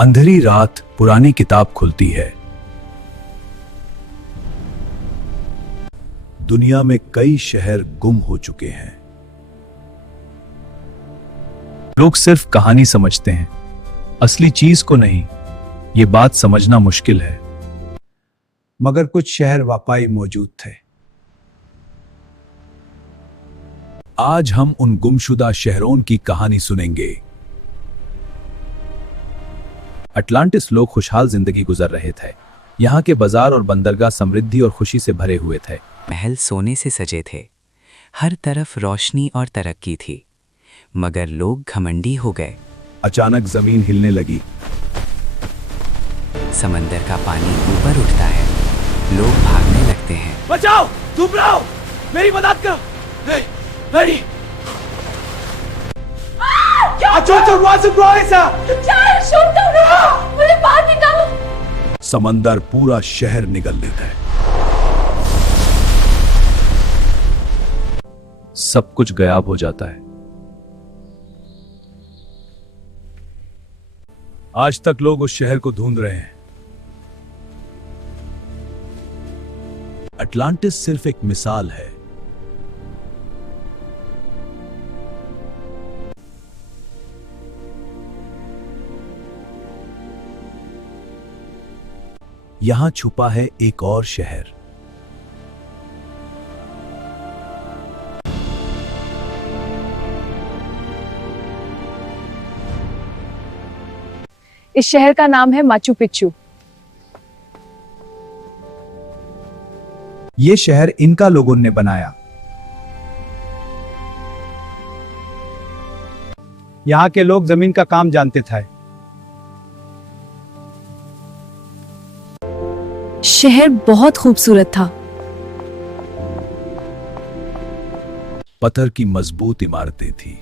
अंधेरी रात पुरानी किताब खुलती है। दुनिया में कई शहर गुम हो चुके हैं। लोग सिर्फ कहानी समझते हैं, असली चीज को नहीं। ये बात समझना मुश्किल है, मगर कुछ शहर वाकई मौजूद थे। आज हम उन गुमशुदा शहरों की कहानी सुनेंगे। अटलांटिस लोग खुशहाल जिंदगी गुजर रहे थे। यहाँ के बाजार और बंदरगाह समृद्धि और खुशी से भरे हुए थे। महल सोने से सजे थे, हर तरफ रोशनी और तरक्की थी, मगर लोग घमंडी हो गए। अचानक जमीन हिलने लगी। समंदर का पानी ऊपर उठता है, लोग भागने लगते हैं। बचाओ, डूब रहा हूं, मेरी मदद करो। मेरी मुझे बाहर निकालो। समंदर पूरा शहर निगल लेता है। सब कुछ गायब हो जाता है। आज तक लोग उस शहर को ढूंढ रहे हैं। अटलांटिस सिर्फ एक मिसाल है। यहां छुपा है एक और शहर। इस शहर का नाम है माचू पिच्चू। ये शहर इनका लोगों ने बनाया। यहाँ के लोग जमीन का काम जानते थे। शहर बहुत खूबसूरत था। पत्थर की मजबूत इमारतें थी।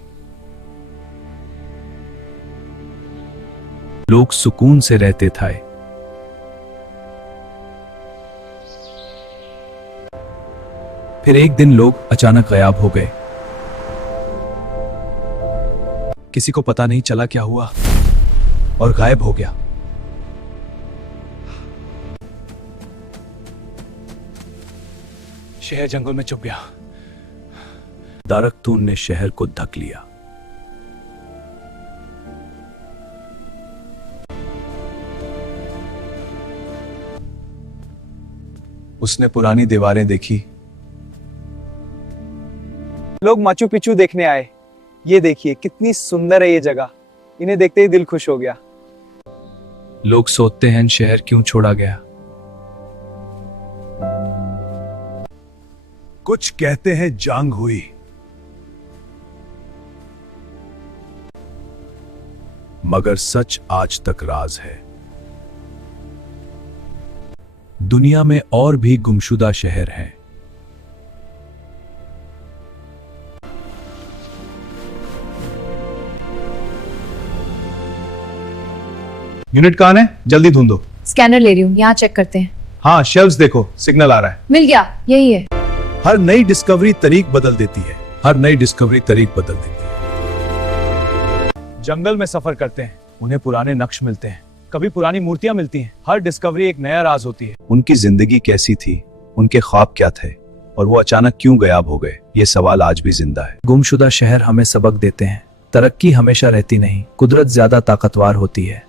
लोग सुकून से रहते थे। फिर एक दिन लोग अचानक गायब हो गए। किसी को पता नहीं चला क्या हुआ और गायब हो गया। शहर जंगल में छुप गया। दरख्तों ने शहर को ढक लिया। उसने पुरानी दीवारें देखी। लोग माचू पिच्चू देखने आए। ये देखिए कितनी सुंदर है ये जगह। इन्हें देखते ही दिल खुश हो गया। लोग सोचते हैं शहर क्यों छोड़ा गया। कुछ कहते हैं जंग हुई, मगर सच आज तक राज है। दुनिया में और भी गुमशुदा शहर हैं। यूनिट कहाँ है? जल्दी ढूंढो। स्कैनर ले रही हूँ, यहाँ चेक करते हैं। हाँ, शेल्व्स देखो, सिग्नल आ रहा है। मिल गया, यही है। हर नई डिस्कवरी तरीक बदल देती है। हर नई डिस्कवरी तरीक बदल देती है। जंगल में सफर करते हैं, उन्हें पुराने नक्श मिलते हैं, कभी पुरानी मूर्तियां मिलती हैं। हर डिस्कवरी एक नया राज होती है। उनकी जिंदगी कैसी थी, उनके ख्वाब क्या थे, और वो अचानक क्यों गायब हो गए, ये सवाल आज भी जिंदा है। गुमशुदा शहर हमें सबक देते हैं। तरक्की हमेशा रहती नहीं, कुदरत ज्यादा ताकतवर होती है।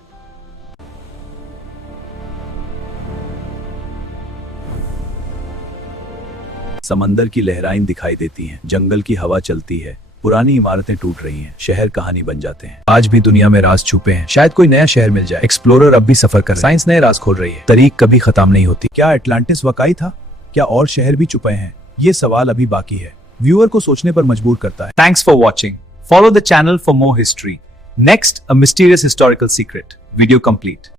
समंदर की लहराएं दिखाई देती हैं, जंगल की हवा चलती है, पुरानी इमारतें टूट रही हैं, शहर कहानी बन जाते हैं। आज भी दुनिया में राज छुपे हैं। शायद कोई नया शहर मिल जाए। एक्सप्लोरर अब भी सफर कर रहे हैं। साइंस नए राज खोल रही है। तारीख कभी खत्म नहीं होती। क्या अटलांटिस वाकई था? क्या और शहर भी छुपे हैं? ये सवाल अभी बाकी है। व्यूअर को सोचने पर मजबूर करता है। Thanks for watching. Follow the channel for more history. Next, a mysterious historical secret. Video complete.